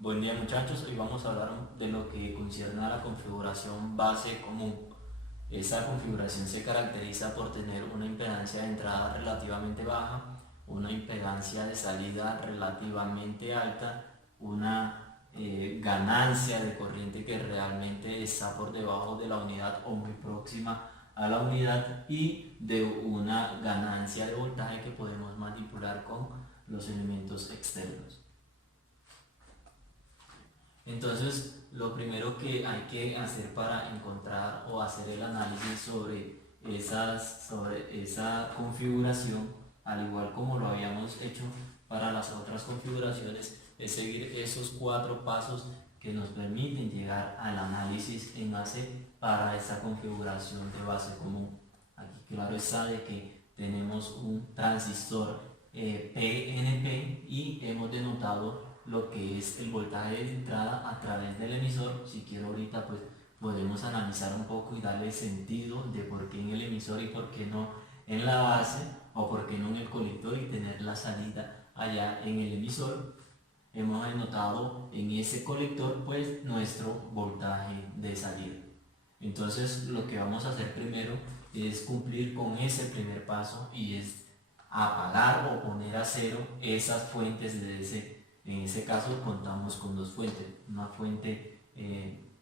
Buen día muchachos, hoy vamos a hablar de lo que concierne a la configuración base común. Esa configuración se caracteriza por tener una impedancia de entrada relativamente baja, una impedancia de salida relativamente alta, una ganancia de corriente que realmente está por debajo de la unidad o muy próxima a la unidad y de una ganancia de voltaje que podemos manipular con los elementos externos. Entonces, lo primero que hay que hacer para encontrar o hacer el análisis sobre esa configuración, al igual como lo habíamos hecho para las otras configuraciones, es seguir esos 4 pasos que nos permiten llegar al análisis en base para esa configuración de base común. Aquí claro está de que tenemos un transistor PNP y hemos denotado lo que es el voltaje de entrada a través del emisor. Si quiero ahorita pues podemos analizar un poco y darle sentido de por qué en el emisor y por qué no en la base o por qué no en el colector y tener la salida allá en el emisor. Hemos anotado en ese colector pues nuestro voltaje de salida. Entonces lo que vamos a hacer primero es cumplir con ese primer paso y es apagar o poner a cero esas fuentes de ese. En ese caso contamos con 2 fuentes. Una fuente,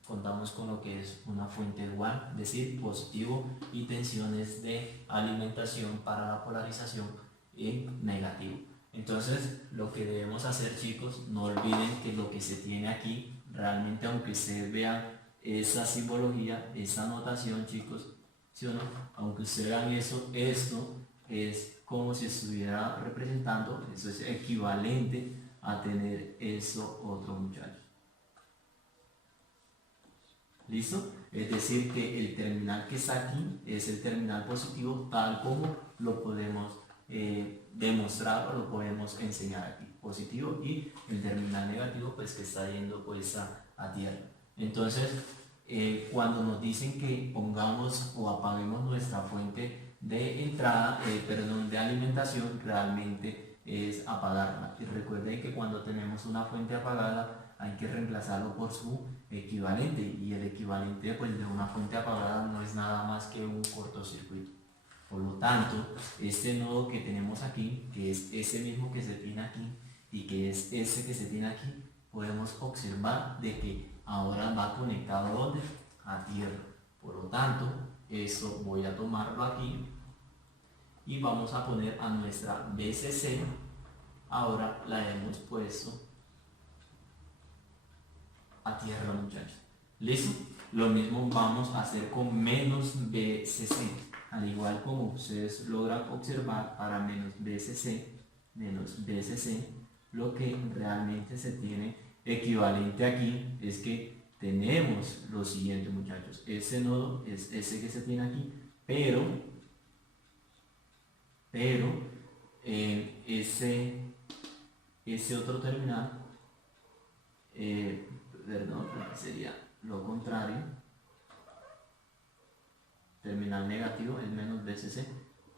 contamos con lo que es una fuente dual, es decir, positivo, y tensiones de alimentación para la polarización en negativo. Entonces lo que debemos hacer, chicos, no olviden que lo que se tiene aquí, realmente aunque ustedes vean esa simbología, esa notación, chicos, ¿sí o no? Aunque ustedes vean eso, esto es como si estuviera representando, eso es equivalente a tener eso otro, muchachos. ¿Listo? Es decir, que el terminal que está aquí es el terminal positivo tal como lo podemos demostrar o lo podemos enseñar aquí. Positivo, y el terminal negativo pues que está yendo pues a tierra. Entonces, cuando nos dicen que pongamos o apaguemos nuestra fuente de entrada, de alimentación, realmente es apagarla. Y recuerden que cuando tenemos una fuente apagada hay que reemplazarlo por su equivalente, y el equivalente pues, de una fuente apagada no es nada más que un cortocircuito. Por lo tanto, este nodo que tenemos aquí, que es ese mismo que se tiene aquí y que es ese que se tiene aquí, podemos observar de que ahora va conectado ¿dónde? A tierra. Por lo tanto, eso voy a tomarlo aquí y vamos a poner a nuestra BCC. Ahora la hemos puesto a tierra, muchachos. ¿Listo? Lo mismo vamos a hacer con menos BCC. Al igual como ustedes logran observar, para menos BCC, lo que realmente se tiene equivalente aquí es que tenemos lo siguiente, muchachos. Ese nodo es ese que se tiene aquí, pero ese otro terminal, perdón, sería lo contrario. Terminal negativo es menos BCC.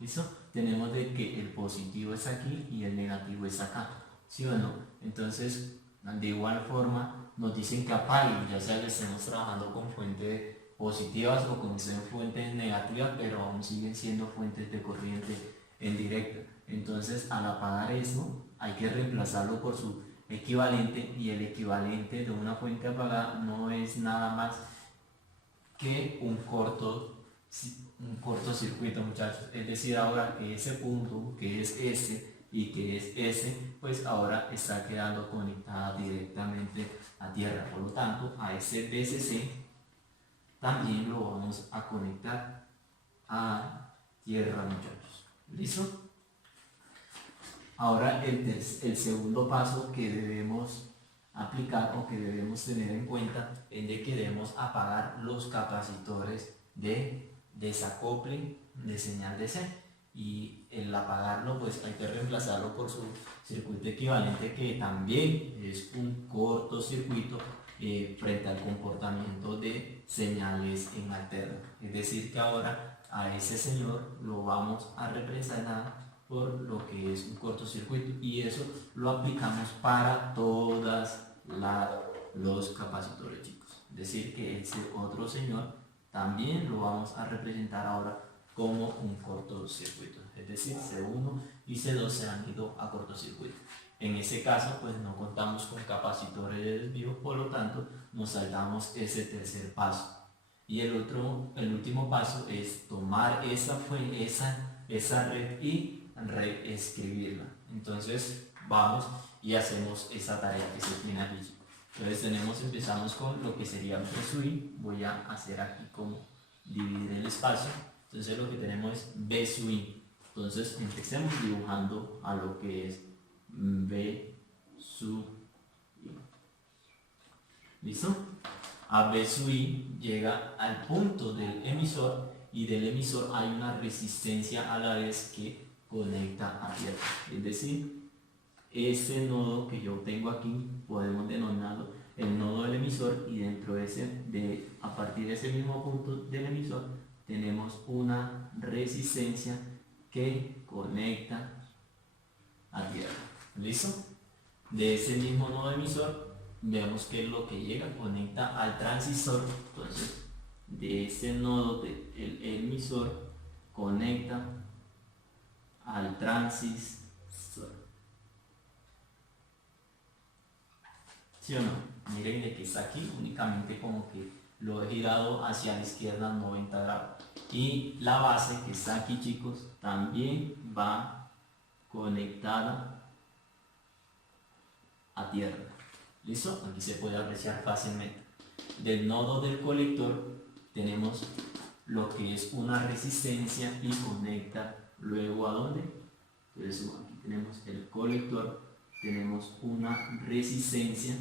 ¿Listo? Tenemos de que el positivo es aquí y el negativo es acá. ¿Sí o no? Entonces, de igual forma, nos dicen que apaguen, ya sea que estemos trabajando con fuentes positivas o con fuentes negativas, pero aún siguen siendo fuentes de corriente en directo. Entonces, al apagar eso, hay que reemplazarlo por su equivalente, y el equivalente de una fuente apagada no es nada más que un cortocircuito, muchachos. Es decir, ahora que ese punto, que es este y que es ese, pues ahora está quedando conectada directamente a tierra. Por lo tanto, a ese BCC también lo vamos a conectar a tierra, muchachos. ¿Listo? Ahora el segundo paso que debemos aplicar o que debemos tener en cuenta es de que debemos apagar los capacitores de desacople de señal DC, y el apagarlo pues hay que reemplazarlo por su circuito equivalente, que también es un cortocircuito frente al comportamiento de señales en alterna. Es decir, que ahora a ese señor lo vamos a representar por lo que es un cortocircuito, y eso lo aplicamos para todas los capacitores, chicos. Es decir, que ese otro señor también lo vamos a representar ahora como un cortocircuito. Es decir, C1 y C2 se han ido a cortocircuito. En ese caso, pues no contamos con capacitores de desvío, por lo tanto, nos saltamos ese tercer paso. Y el último paso es tomar esa red y reescribirla. Entonces, vamos y hacemos esa tarea que se tiene aquí. Entonces empezamos con lo que sería B voy a hacer aquí como dividir el espacio. Entonces lo que tenemos es B sub I. Entonces empecemos dibujando a lo que es B sub I. ¿Listo? A B sub I llega al punto del emisor y del emisor hay una resistencia a la vez que conecta a tierra. Es decir, ese nodo que yo tengo aquí podemos denominarlo el nodo del emisor y dentro a partir de ese mismo punto del emisor tenemos una resistencia que conecta a tierra. ¿Listo? De ese mismo nodo emisor vemos que lo que llega conecta al transistor. Entonces de ese nodo del emisor conecta al transistor. ¿Sí o no? Miren de que está aquí únicamente como que lo he girado hacia la izquierda 90 grados. Y la base que está aquí, chicos, también va conectada a tierra. ¿Listo? Aquí se puede apreciar fácilmente. Del nodo del colector tenemos lo que es una resistencia y conecta luego ¿a dónde? Entonces aquí tenemos el colector, tenemos una resistencia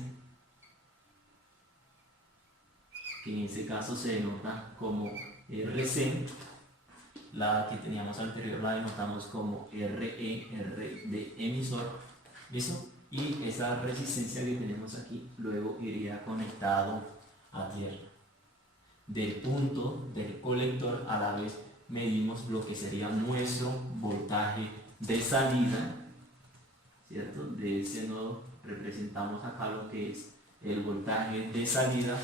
que en este caso se denota como RC, la que teníamos anterior la denotamos como RE, R de emisor, ¿listo? Y esa resistencia que tenemos aquí luego iría conectado a tierra. Del punto del colector a la vez medimos lo que sería nuestro voltaje de salida, ¿cierto? De ese nodo representamos acá lo que es el voltaje de salida.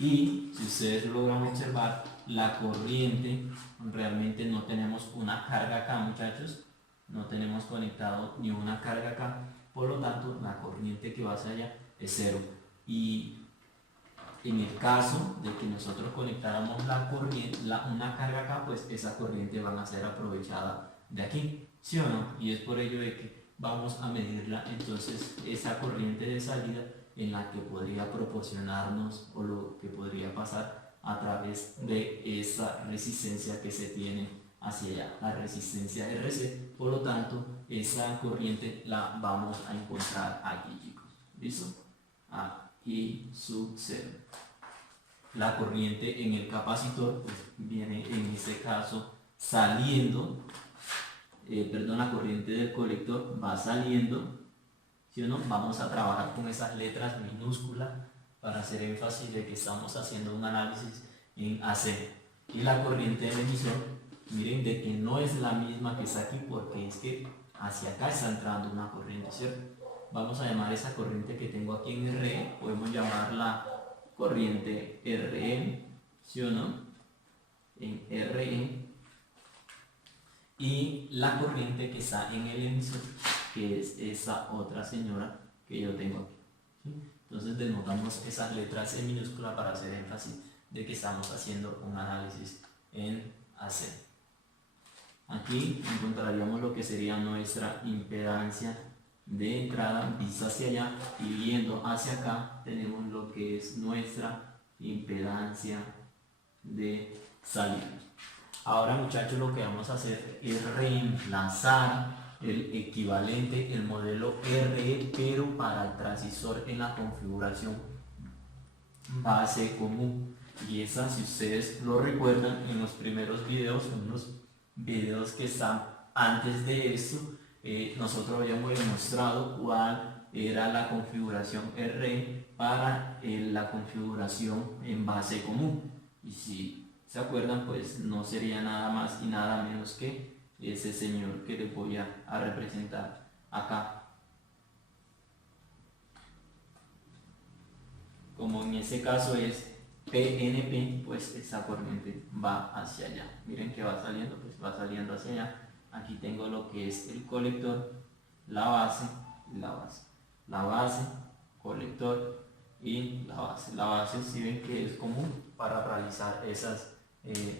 Y si ustedes logran observar la corriente, realmente no tenemos una carga acá, muchachos, no tenemos conectado ni una carga acá, por lo tanto la corriente que va hacia allá es cero. Y en el caso de que nosotros conectáramos una carga acá, pues esa corriente va a ser aprovechada de aquí, ¿sí o no? Y es por ello de que vamos a medirla entonces esa corriente de salida en la que podría proporcionarnos o lo que podría pasar a través de esa resistencia que se tiene hacia allá, la resistencia RC. Por lo tanto, esa corriente la vamos a encontrar aquí, chicos. ¿Listo? I sub 0. La corriente en el capacitor pues, viene en este caso saliendo, la corriente del colector va saliendo. ¿Sí o no? Vamos a trabajar con esas letras minúsculas para hacer énfasis de que estamos haciendo un análisis en AC. Y la corriente del emisor, miren de que no es la misma que está aquí porque es que hacia acá está entrando una corriente, ¿cierto? Vamos a llamar esa corriente que tengo aquí en RE, podemos llamarla corriente RE, ¿sí o no? En RE. Y la corriente que está en el emisor, que es esa otra señora que yo tengo aquí. ¿Sí? Entonces denotamos esas letras en minúscula para hacer énfasis de que estamos haciendo un análisis en AC. Aquí encontraríamos lo que sería nuestra impedancia de entrada vista hacia allá y viendo hacia acá tenemos lo que es nuestra impedancia de salida. Ahora, muchachos, lo que vamos a hacer es reemplazar el equivalente, el modelo RE, pero para el transistor en la configuración base común. Y esa, si ustedes lo recuerdan, en los primeros videos, en los videos que están antes de esto, nosotros habíamos demostrado cuál era la configuración RE para la configuración en base común. Y si se acuerdan, pues no sería nada más y nada menos que ese señor que les voy a representar acá. como en ese caso es PNP, pues esa corriente va hacia allá. Miren que va saliendo, pues va saliendo hacia allá. Aquí tengo lo que es el colector, la base y la base. La base, colector y la base. La base si ven que es común para realizar esas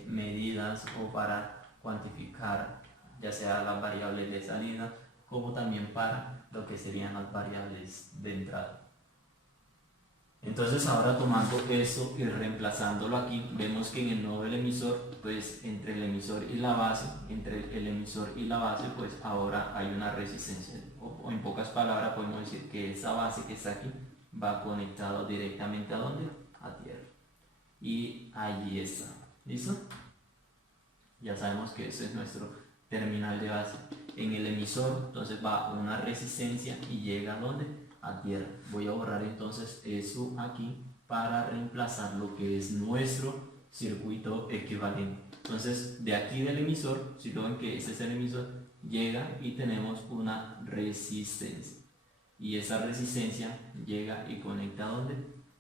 medidas o para cuantificar ya sea las variables de salida como también para lo que serían las variables de entrada. Entonces ahora tomando eso y reemplazándolo aquí, vemos que en el nodo del emisor, pues entre el emisor y la base, pues ahora hay una resistencia, o en pocas palabras podemos decir que esa base que está aquí va conectado directamente a ¿dónde? A tierra. Y allí está. ¿Listo? Ya sabemos que ese es nuestro terminal de base. En el emisor entonces va una resistencia y llega ¿a dónde? A tierra. Voy a borrar entonces eso aquí para reemplazar lo que es nuestro circuito equivalente. Entonces de aquí del emisor, si lo ven que ese es el emisor, llega y tenemos una resistencia. Y esa resistencia llega y conecta ¿a dónde?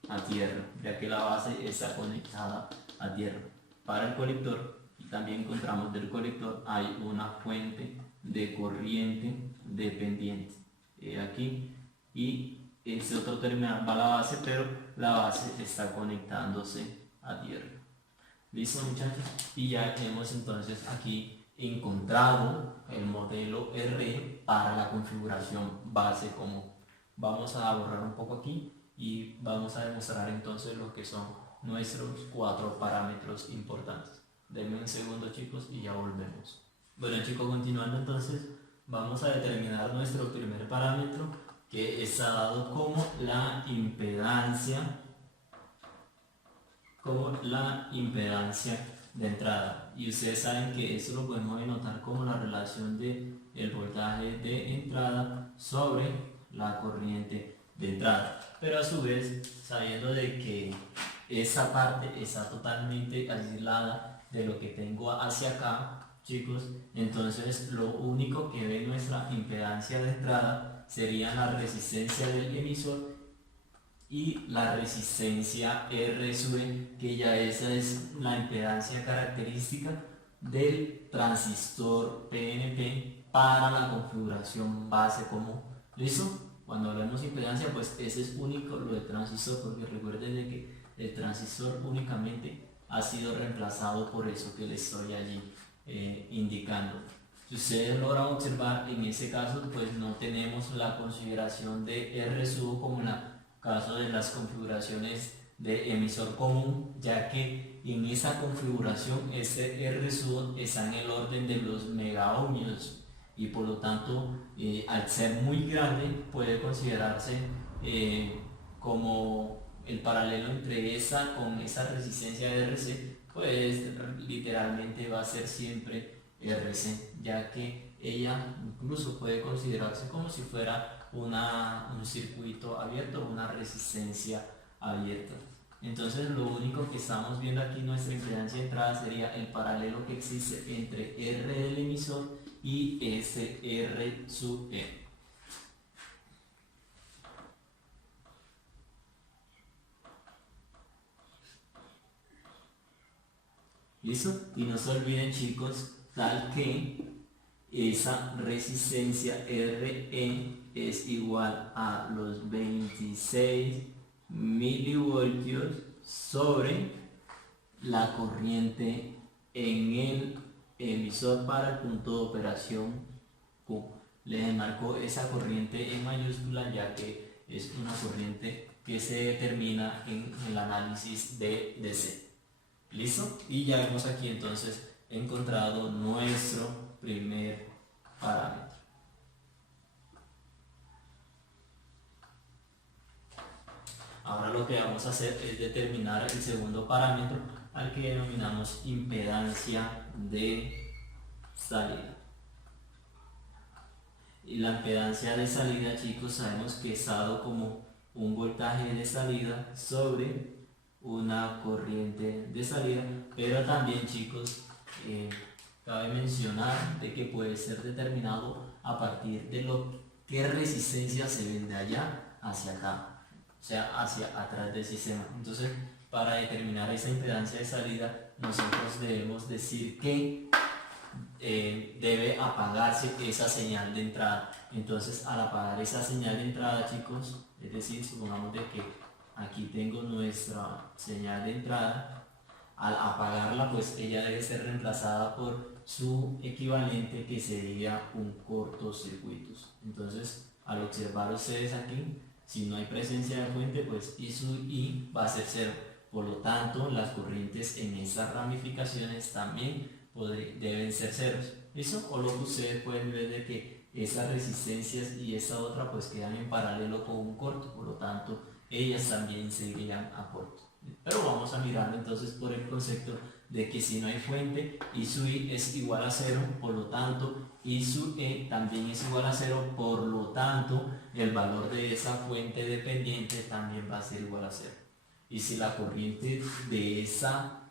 A tierra, ya que la base está conectada a tierra. Para el colector, y también encontramos del colector, hay una fuente de corriente dependiente. Aquí. Y ese otro terminal va a la base, pero la base está conectándose a tierra. ¿Listo, muchachos? Y ya hemos entonces aquí encontrado el modelo R para la configuración base común. Vamos a borrar un poco aquí y vamos a demostrar entonces lo que son nuestros 4 parámetros importantes. Denme un segundo, chicos, y ya volvemos. Bueno, chicos, continuando entonces, vamos a determinar nuestro primer parámetro, que está dado como la impedancia de entrada. Y ustedes saben que eso lo podemos denotar como la relación de el voltaje de entrada sobre la corriente de entrada. Pero a su vez, sabiendo de que esa parte está totalmente aislada de lo que tengo hacia acá, chicos, entonces lo único que ve nuestra impedancia de entrada sería la resistencia del emisor y la resistencia R sub E, que ya esa es la impedancia característica del transistor PNP para la configuración base común. ¿Listo? Cuando hablamos de impedancia, pues ese es único lo del transistor, porque recuerden de que el transistor únicamente ha sido reemplazado por eso que les estoy allí indicando. Si ustedes logran observar, en ese caso pues no tenemos la consideración de R sub como en el caso de las configuraciones de emisor común, ya que en esa configuración este R sub está en el orden de los megaohmios y por lo tanto al ser muy grande puede considerarse como el paralelo entre esa con esa resistencia de RC, pues literalmente va a ser siempre RC, ya que ella incluso puede considerarse como si fuera un circuito abierto, una resistencia abierta. Entonces lo único que estamos viendo aquí, nuestra impedancia de entrada sería el paralelo que existe entre R del emisor y ese R sub E. ¿Listo? Y no se olviden, chicos, tal que esa resistencia RE es igual a los 26 milivoltios sobre la corriente en el emisor para el punto de operación Q. Les marco esa corriente en mayúscula, ya que es una corriente que se determina en el análisis de DC. ¿Listo? Y ya hemos aquí entonces encontrado nuestro primer parámetro. Ahora lo que vamos a hacer es determinar el segundo parámetro, al que denominamos impedancia de salida. Y la impedancia de salida, chicos, sabemos que es dado como un voltaje de salida sobre una corriente de salida, pero también, chicos, cabe mencionar de que puede ser determinado a partir de lo que resistencia se ven de allá hacia acá. sea, hacia atrás del sistema. Entonces, para determinar esa impedancia de salida, nosotros debemos decir que debe apagarse esa señal de entrada. Entonces, al apagar esa señal de entrada, chicos, es decir, supongamos de que aquí tengo nuestra señal de entrada, al apagarla, pues ella debe ser reemplazada por su equivalente, que sería un cortocircuito. Entonces, al observar ustedes aquí, si no hay presencia de fuente, pues I sub I va a ser 0. Por lo tanto, las corrientes en estas ramificaciones también deben ser ceros. ¿Listo? O lo que ustedes pueden ver de que esas resistencias y esta otra pues quedan en paralelo con un corto, por lo tanto ellas también seguirían a corto. Pero vamos a mirarlo entonces por el concepto de que si no hay fuente, I sub I es igual a 0, por lo tanto I sub E también es igual a 0, por lo tanto el valor de esa fuente dependiente también va a ser igual a 0. Y si la corriente de esa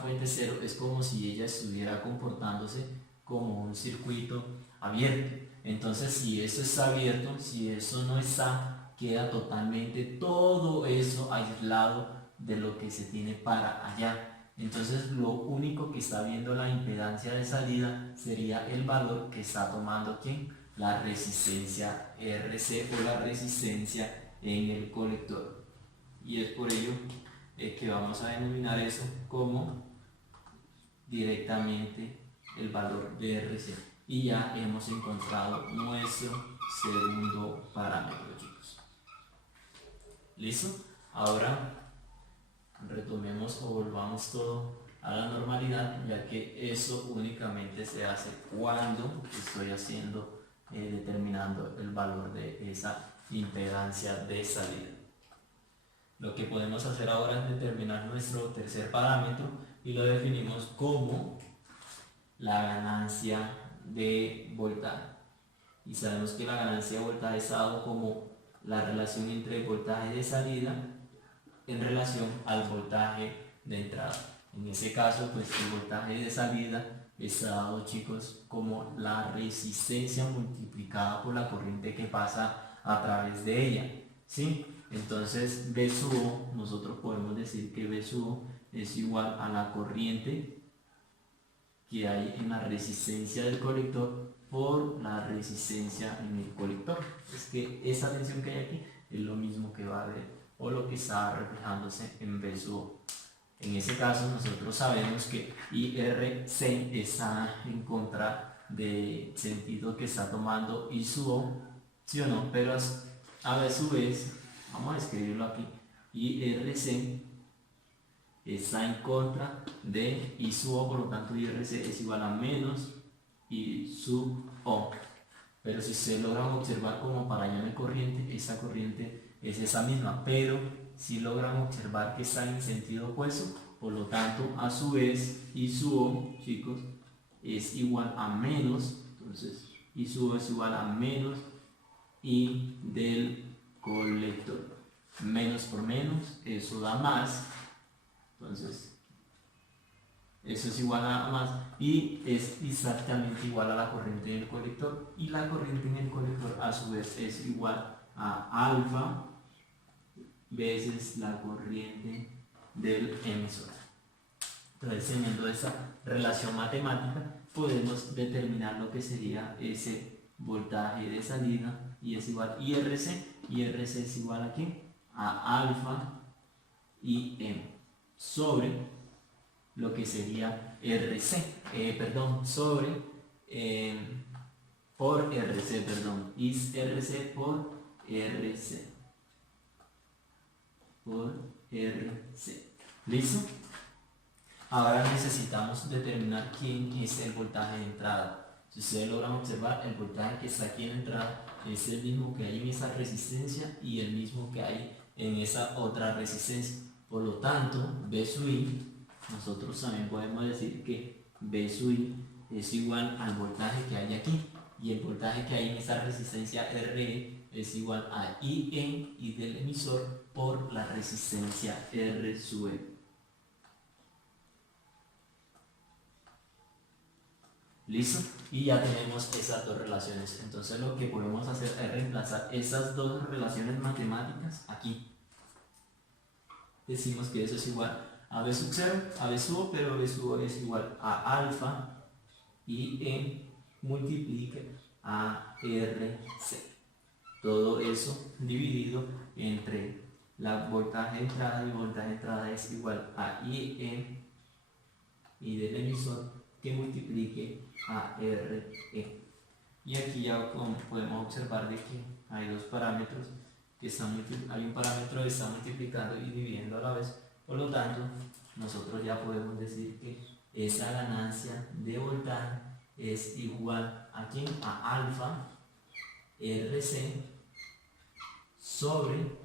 fuente 0 es como si ella estuviera comportándose como un circuito abierto. Entonces, si eso está abierto, si eso no está, queda totalmente todo eso aislado de lo que se tiene para allá. Entonces, lo único que está viendo la impedancia de salida sería el valor que está tomando ¿quién? La resistencia RC o la resistencia en el colector. Y es por ello que vamos a denominar eso como directamente el valor de RC. Y ya hemos encontrado nuestro segundo parámetro, chicos. ¿Listo? Ahora retomemos o volvamos todo a la normalidad, ya que eso únicamente se hace cuando estoy determinando el valor de esa impedancia de salida. Lo que podemos hacer ahora es determinar nuestro tercer parámetro y lo definimos como la ganancia de voltaje. Y sabemos que la ganancia de voltaje es dado como la relación entre el voltaje de salida en relación al voltaje de entrada. En ese caso, pues el voltaje de salida está dado, chicos, como la resistencia multiplicada por la corriente que pasa a través de ella, ¿sí? Entonces, B sub O, nosotros podemos decir que B sub O es igual a la corriente que hay en la resistencia del colector por la resistencia en el colector. Es que esa tensión que hay aquí es lo mismo que va a haber o lo que está reflejándose en B sub O. En ese caso, nosotros sabemos que IRC está en contra del sentido que está tomando I sub O, ¿sí o no? Pero a su vez, vamos a escribirlo aquí, IRC está en contra de I sub O, por lo tanto IRC es igual a menos I sub O. Pero si ustedes logran observar como para allá en corriente, esa corriente es esa misma, pero si logran observar que está en sentido opuesto, por lo tanto a su vez I sub O, chicos, es igual a menos, entonces I sub O es igual a menos I del colector. Menos por menos, eso da más, entonces eso es igual a más y es exactamente igual a la corriente en el colector, y la corriente en el colector a su vez es igual a alfa veces la corriente del emisor. Entonces, teniendo esta relación matemática, podemos determinar lo que sería ese voltaje de salida, y es igual a IRC. IRC es igual a ¿qué? A alfa IM sobre lo que sería sobre por RC, is RC por RC. ¿Listo? Ahora necesitamos determinar quién es el voltaje de entrada. Si ustedes logran observar, el voltaje que está aquí en la entrada es el mismo que hay en esa resistencia y el mismo que hay en esa otra resistencia. Por lo tanto, B sub I, nosotros también podemos decir que B sub I es igual al voltaje que hay aquí, y el voltaje que hay en esa resistencia RE es igual a IE, I del emisor, por la resistencia R sub E. ¿Listo? Y ya tenemos esas dos relaciones. Entonces lo que podemos hacer es reemplazar esas dos relaciones matemáticas aquí. decimos que eso es igual a B sub 0, a B sub O, pero B sub O es igual a alfa y E multiplica a RC. Todo eso dividido entre la voltaje de entrada, y voltaje de entrada es igual a IE y del emisor que multiplique a RE. Y aquí ya podemos observar de que hay dos parámetros que hay un parámetro que está multiplicando y dividiendo a la vez. Por lo tanto, nosotros ya podemos decir que esa ganancia de voltaje es igual a ¿quién? A alfa RC sobre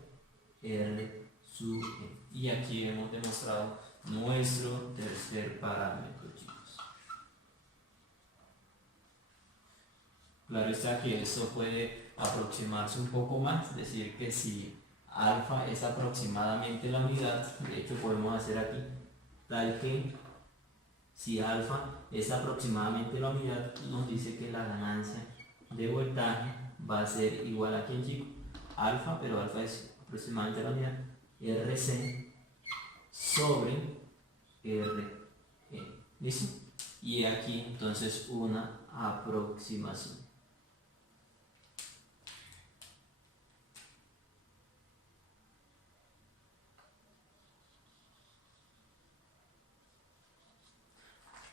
R sub E. Y aquí hemos demostrado nuestro tercer parámetro, chicos. Claro está que esto puede aproximarse un poco más, decir que si alfa es aproximadamente la unidad, de hecho podemos hacer aquí tal que si alfa es aproximadamente la unidad, nos dice que la ganancia de voltaje va a ser igual a ¿quién, chicos? Alfa, pero alfa es aproximadamente la unidad, RC sobre RE. ¿Listo? Y aquí entonces una aproximación.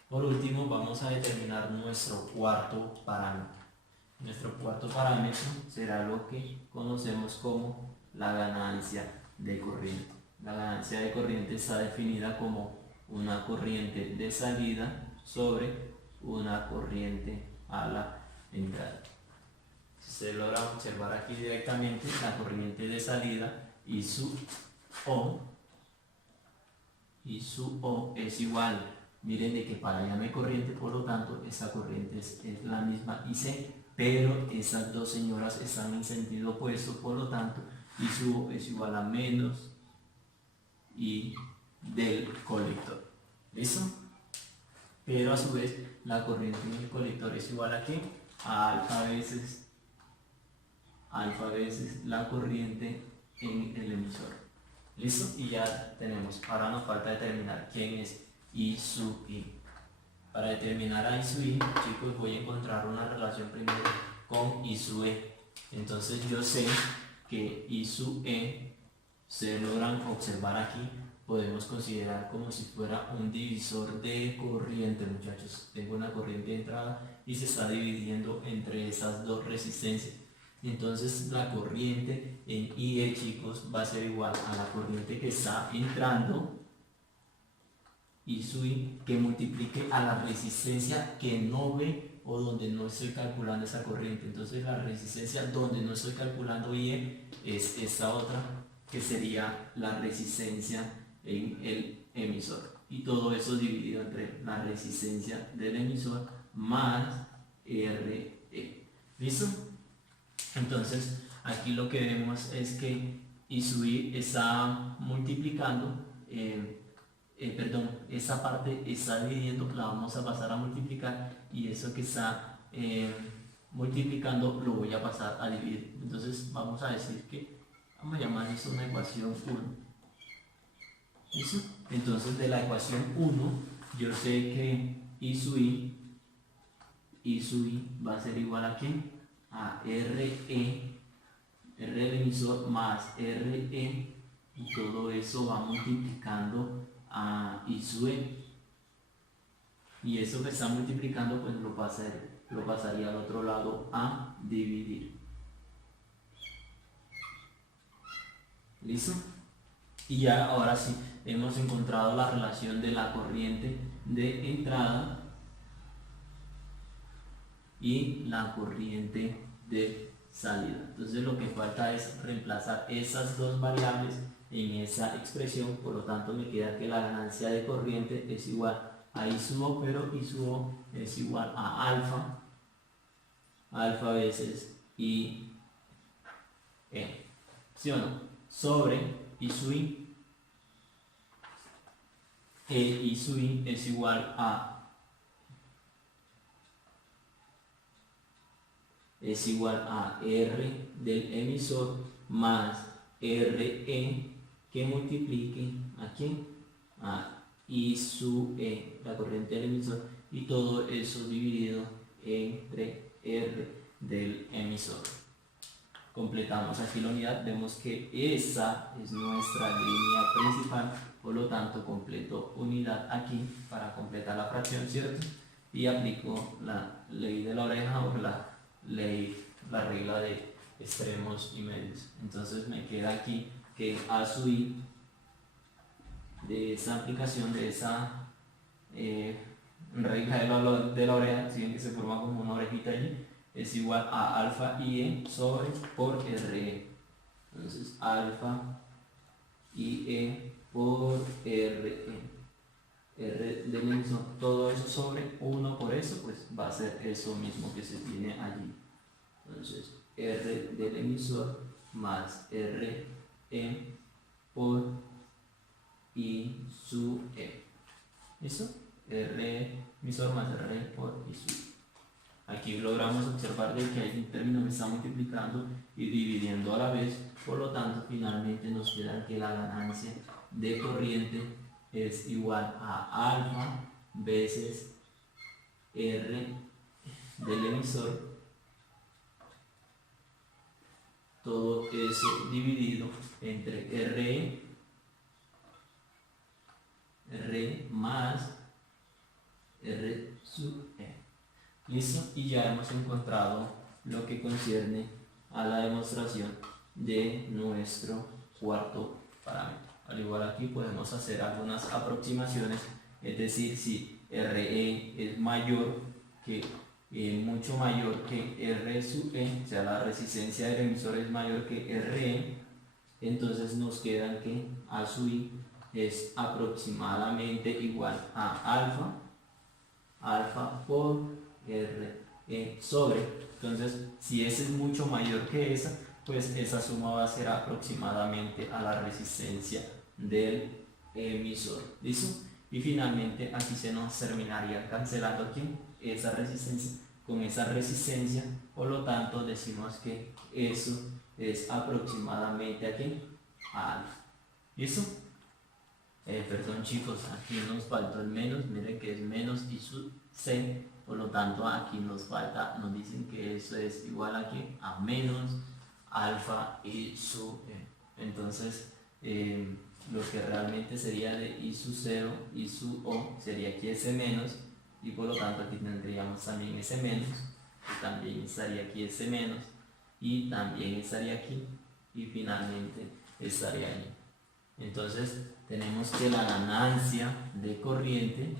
Por último, vamos a determinar nuestro cuarto parámetro. Nuestro cuarto parámetro será lo que conocemos como la ganancia de corriente. La ganancia de corriente está definida como una corriente de salida sobre una corriente a la entrada. Si se logra observar aquí directamente, la corriente de salida y su O es igual. Miren de que para allá no hay corriente, por lo tanto esa corriente es la misma IC, pero esas dos señoras están en sentido opuesto, por lo tanto I sub O es igual a menos I del colector. ¿Listo? Pero a su vez la corriente en el colector es igual a ¿qué? A alfa veces la corriente en el emisor. ¿Listo? Y ya tenemos. Ahora nos falta determinar quién es I sub I. Para determinar a I sub I, chicos, voy a encontrar una relación primero con I sub E. Entonces yo sé que I sub E se logran observar aquí. Podemos considerar como si fuera un divisor de corriente, muchachos. Tengo una corriente de entrada y se está dividiendo entre esas dos resistencias. Entonces la corriente en IE, chicos, va a ser igual a la corriente que está entrando I sub I, que multiplique a la resistencia que no ve o donde no estoy calculando esa corriente. Entonces la resistencia donde no estoy calculando IE es esta otra, que sería la resistencia en el emisor. Y todo eso dividido entre la resistencia del emisor más RE. ¿Listo? Entonces aquí lo que vemos es que I sub I está multiplicando, esa parte está dividiendo, la vamos a pasar a multiplicar, y eso que está multiplicando lo voy a pasar a dividir. Entonces vamos a decir que vamos a llamar esto una ecuación 1. ¿Listo? Entonces de la ecuación 1 yo sé que I sub I va a ser igual a ¿qué? A RE, R del emisor más RE, y todo eso va multiplicando a I sub E, y eso que está multiplicando pues lo pasaría al otro lado a dividir. ¿Listo? Y ya ahora sí hemos encontrado la relación de la corriente de entrada y la corriente de salida. Entonces lo que falta es reemplazar esas dos variables en esa expresión. Por lo tanto me queda que la ganancia de corriente es igual a I sub O, pero I sub O es igual a alfa veces I E, ¿sí o no? Sobre I sub I. I sub I es igual a R del emisor más RE que multiplique aquí a I sub E, la corriente del emisor, y todo eso dividido entre R del emisor. Completamos aquí la unidad, vemos que esa es nuestra línea principal, por lo tanto completo unidad aquí para completar la fracción, ¿cierto? Y aplico la ley de la oreja o la regla de extremos y medios. Entonces me queda aquí que A sub I de esa aplicación de esa regla de la oreja, si ven que se forma como una orejita allí, es igual a alfa IE sobre por RE. Entonces alfa IE por RE. R del emisor, todo eso sobre 1 por eso, pues va a ser eso mismo que se tiene allí. Entonces R del emisor más RE por I sub E. ¿Listo? R emisor más R por I sub E. Aquí logramos observar de que hay un término que está multiplicando y dividiendo a la vez, por lo tanto finalmente nos queda que la ganancia de corriente es igual a alfa veces R del emisor, todo eso dividido entre R más R sub E. ¿Listo? Y ya hemos encontrado lo que concierne a la demostración de nuestro cuarto parámetro. Al igual aquí podemos hacer algunas aproximaciones, es decir, si RE es mayor que, mucho mayor que R sub E, o sea, la resistencia del emisor es mayor que RE, entonces nos queda que A sub I es aproximadamente igual a alfa por R sobre, entonces si ese es mucho mayor que esa, pues esa suma va a ser aproximadamente a la resistencia del emisor. ¿Listo? Y finalmente aquí se nos terminaría cancelando aquí esa resistencia con esa resistencia, por lo tanto decimos que eso es aproximadamente aquí a alfa. ¿Listo? Perdón chicos, aquí nos faltó el menos, miren que es menos I sub C, por lo tanto aquí nos falta, nos dicen que eso es igual aquí a menos alfa I sub E. Entonces lo que realmente sería de I sub 0, I sub O, sería aquí ese menos, y por lo tanto aquí tendríamos también ese menos, y también estaría aquí ese menos, y también estaría aquí, y finalmente estaría ahí. Entonces tenemos que la ganancia de corriente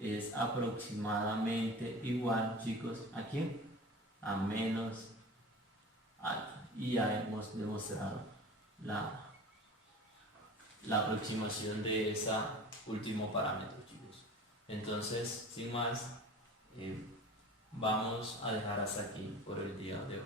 es aproximadamente igual, chicos, aquí a menos alfa. Y ya hemos demostrado la aproximación de ese último parámetro, chicos. Entonces, sin más, vamos a dejar hasta aquí por el día de hoy.